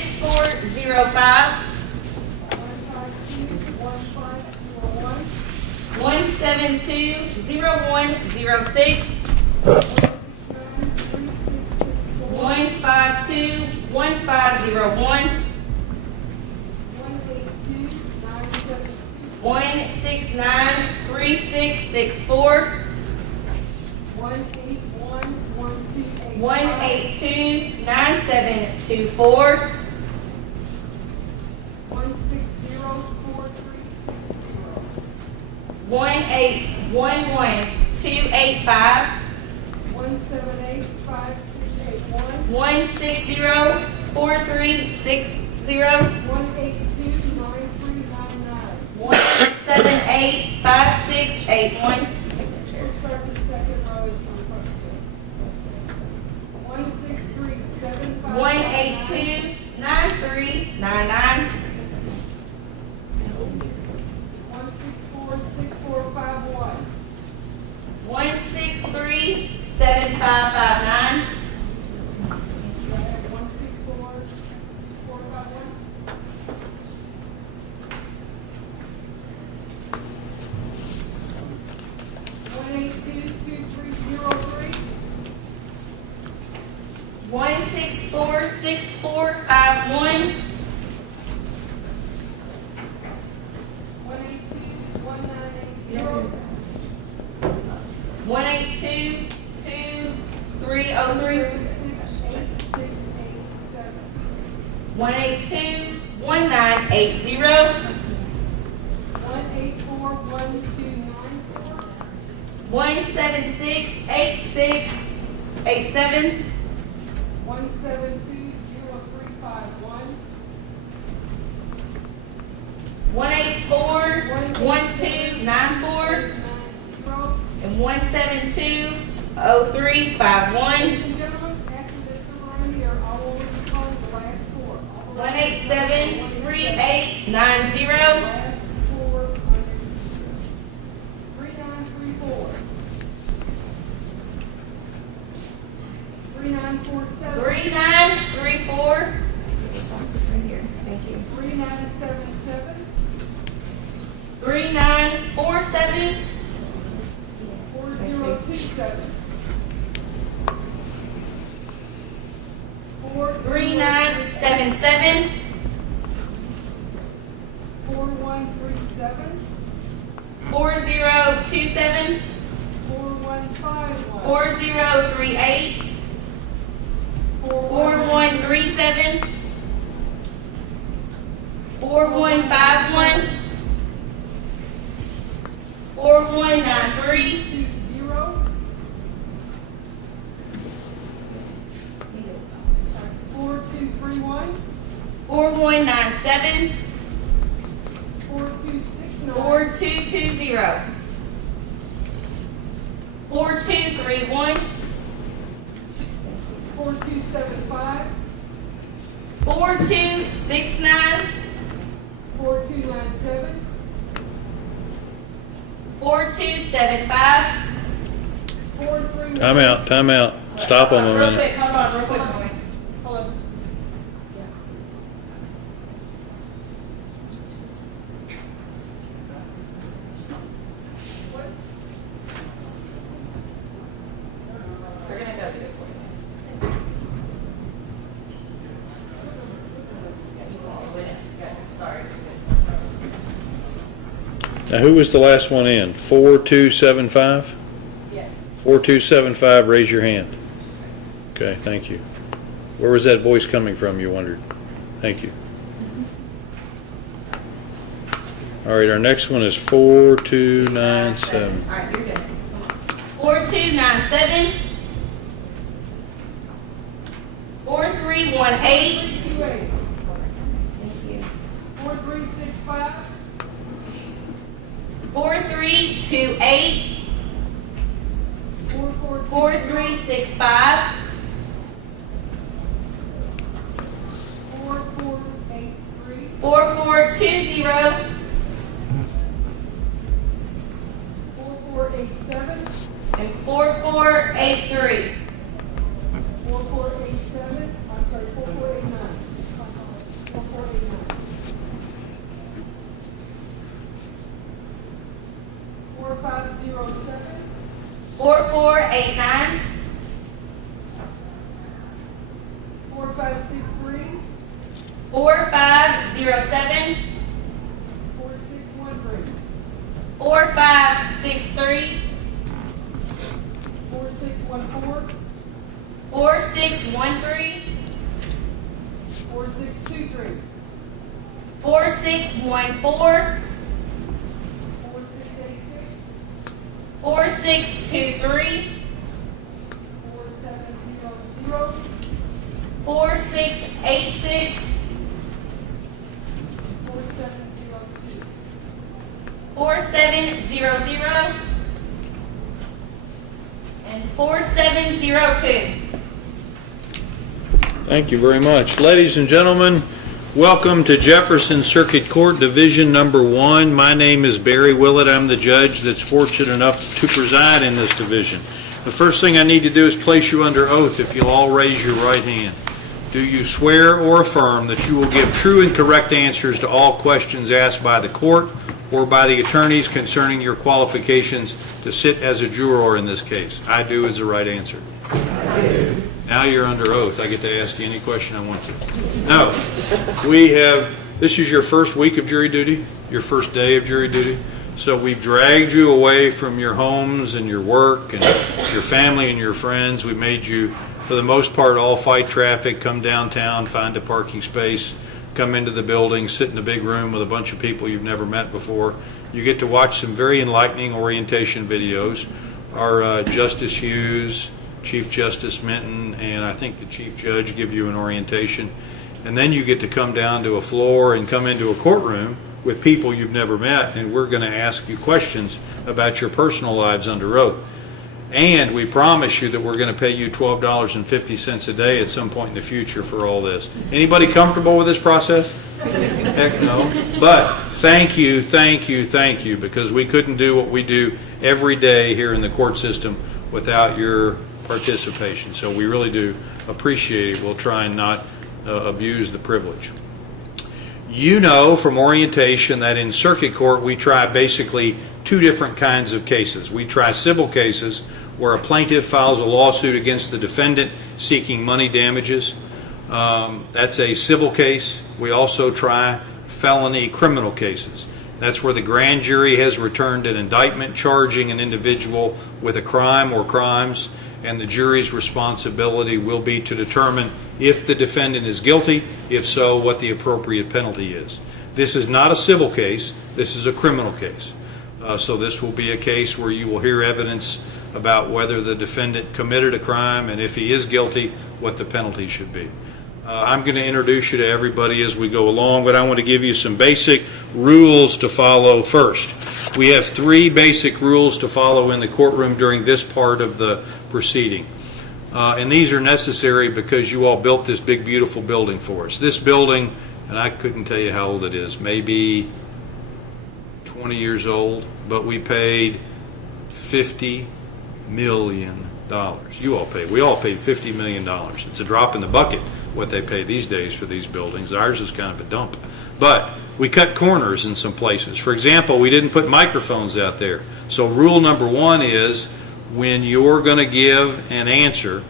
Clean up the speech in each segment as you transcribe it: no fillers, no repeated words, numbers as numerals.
16405, 1720106, 1521501, 1693664, 1829724, 1811285, 1604360, 1785681. 1829399, 1637559, 1646451, 1822303, 1821980, 1768687, 1841294, and 1720351, 1873890, 3934. Thank you. 3977, 3947, 4027, 3977, 4137, 4027, 4151, 4038, 4137, 4151, 4193, 4231, 4197, 4269, 4220, 4231, 4275, 4269, 4297, 4275. 431. Time out. Stop them a Real minute. quick, hold on, real quick, Chloe. Hold on. They're gonna go through this. Sorry. Now, who was the last one in? 4275? Yes. 4275, raise your hand. Okay, thank you. Where was that voice coming from, you wondered? Thank you. All right, our next one is 4297. All right, you're good. 4297, 4318. 4365, 4328, 4365, 4483, 4420, 4487, and 4483. 4487, I'm sorry, 4489. 4489, 4563, 4507, 4613, 4563, 4614, 4613, 4623, 4614, 4686, 4623, 4700, 4686, 4702, 4700, and 4702. Thank you very much. Ladies and gentlemen, welcome to Jefferson Circuit Court, Division Number 1. My name is Barry Willett. I'm the judge that's fortunate enough to preside in this division. The first thing I need to do is place you under oath. If you'll all raise your right hand. Do you swear or affirm that you will give true and correct answers to all questions asked by the court or by the attorneys concerning your qualifications to sit as a juror in this case? I do is the right answer. I do. Now you're under oath. I get to ask you any question I want to. No. This is your first week of jury duty, your first day of jury duty. So we've dragged you away from your homes and your work and your family and your friends. We made you, for the most part, all fight traffic, come downtown, find a parking space, come into the building, sit in a big room with a bunch of people you've never met before. You get to watch some very enlightening orientation videos. Our Justice Hughes, Chief Justice Minton, and I think the Chief Judge give you an orientation. And then you get to come down to a floor and come into a courtroom with people you've never met, and we're going to ask you questions about your personal lives under oath. And we promise you that we're going to pay you $12.50 a day at some point in the future for all this. Anybody comfortable with this process? Heck no. But thank you, because we couldn't do what we do every day here in the court system without your participation. So we really do appreciate it. We'll try and not abuse the privilege. You know from orientation that in circuit court we try basically two different kinds of cases. We try civil cases where a plaintiff files a lawsuit against the defendant seeking money damages. That's a civil case. We also try felony criminal cases. That's where the grand jury has returned an indictment charging an individual with a crime or crimes, and the jury's responsibility will be to determine if the defendant is guilty, if so, what the appropriate penalty is. This is not a civil case, this is a criminal case. So this will be a case where you will hear evidence about whether the defendant committed a crime, and if he is guilty, what the penalty should be. I'm going to introduce you to everybody as we go along, but I want to give you some basic rules to follow first. We have 3 basic rules to follow in the courtroom during this part of the proceeding. And these are necessary because you all built this big, beautiful building for us. This building, and I couldn't tell you how old it is, maybe 20 years old, but we paid $50 million. You all paid. We all paid $50 million. It's a drop in the bucket what they pay these days for these buildings. Ours is kind of a dump. But we cut corners in some places. For example, we didn't put microphones out there. So rule number 1 is when you're going to give an answer,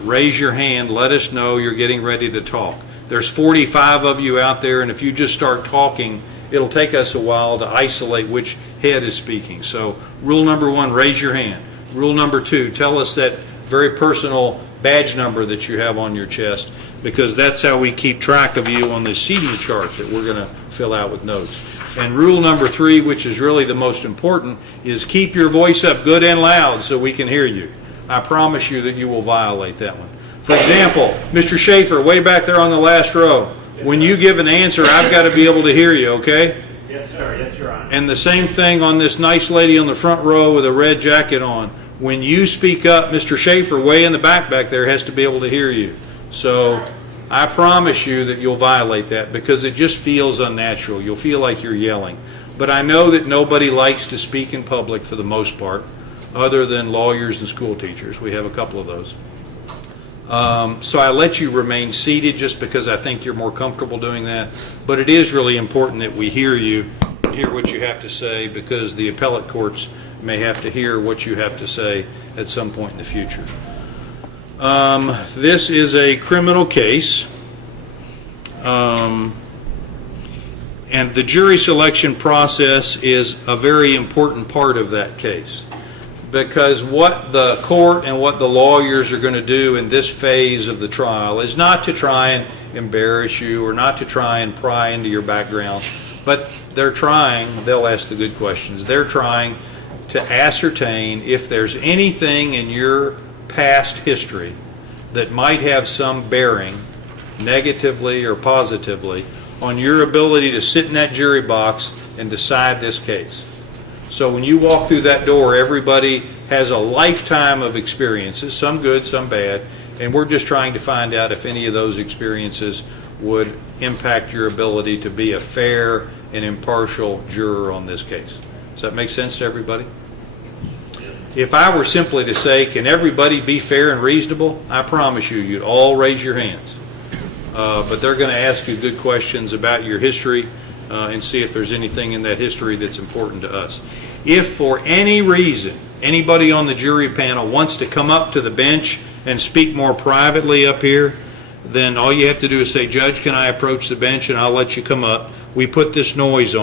raise your hand, let us know you're getting ready to talk. There's 45 of you out there, and if you just start talking, it'll take us a while to isolate which head is speaking. So rule number 1, raise your hand. Rule number 2, tell us that very personal badge number that you have on your chest, because that's how we keep track of you on the seating chart that we're going to fill out with notes. And rule number 3, which is really the most important, is keep your voice up good and loud so we can hear you. I promise you that you will violate that one. For example, Mr. Schaefer, way back there on the last row, when you give an answer, I've got to be able to hear you, okay? Yes, sir. Yes, Your Honor. And the same thing on this nice lady on the front row with a red jacket on. When you speak up, Mr. Schaefer, way in the back there, has to be able to hear you. So I promise you that you'll violate that because it just feels unnatural. You'll feel like you're yelling. But I know that nobody likes to speak in public for the most part, other than lawyers and school teachers. We have a couple of those. So I let you remain seated just because I think you're more comfortable doing that. But it is really important that we hear you, hear what you have to say, because the appellate courts may have to hear what you have to say at some point in the future. This is a criminal case, and the jury selection process is a very important part of that case, because what the court and what the lawyers are going to do in this phase of the trial is not to try and embarrass you or not to try and pry into your background, but they'll ask the good questions. They're trying to ascertain if there's anything in your past history that might have some bearing, negatively or positively, on your ability to sit in that jury box and decide this case. So when you walk through that door, everybody has a lifetime of experiences, some good, some bad, and we're just trying to find out if any of those experiences would impact your ability to be a fair and impartial juror on this case. Does that make sense to everybody? If I were simply to say, can everybody be fair and reasonable, I promise you, you'd all raise your hands. But they're going to ask you good questions about your history and see if there's anything in that history that's important to us. If for any reason anybody on the jury panel wants to come up to the bench and speak more privately up here, then all you have to do is say, Judge, can I approach the bench, and I'll let you come up. We put this noise